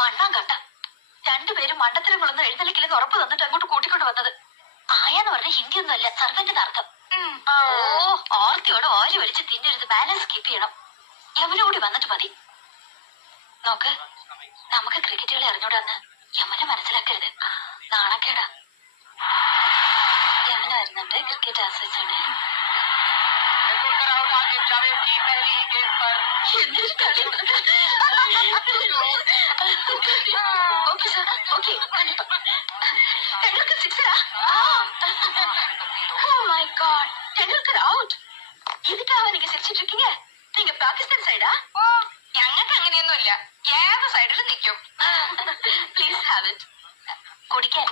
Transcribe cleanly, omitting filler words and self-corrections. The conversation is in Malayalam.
മണ്ണാൻ കണ്ട രണ്ടുപേരും മണ്ടത്തരങ്ങളൊന്നും എഴുന്നള്ളിക്കില്ലെന്ന് ഉറപ്പ് തന്നിട്ട് അങ്ങോട്ട് കൂട്ടിക്കൊണ്ട് വന്നത്. ആയാന്ന് പറഞ്ഞ ഹിന്ദിയൊന്നും അല്ല, സർവന്റിന്റെ അർത്ഥം. ഓർത്തിയോടെ ഓരി വലിച്ച് തിന്നരുത്, ബാലൻസ് കീപ്പ് ചെയ്യണം. യമുന കൂടി വന്നിട്ട് മതി. നോക്ക്, നമുക്ക് ക്രിക്കറ്റുകളെ അറിഞ്ഞൂടാന്ന് യമുന മനസ്സിലാക്കരുത്, നാണക്കേടാ. യമുന വരുന്നുണ്ട്, ക്രിക്കറ്റ് ആസ്വദിച്ചാണ്. എന്തൊരു കളി! Okay sir, okay. ടെണ്ടുൽക്കർ സിക്സറാ? Oh my god, Tendulkar out. இதுக்காக நீங்க சிரிச்சிட்டு இருக்கீங்க? நீங்க பாகிஸ்தான் சைடா? ഓ, ഞങ്ങൾക്ക് അങ്ങനെയൊന്നുമില്ല, ഏത് സൈഡിലും നിൽക്കും. Please have it. കുടിക്കാൻ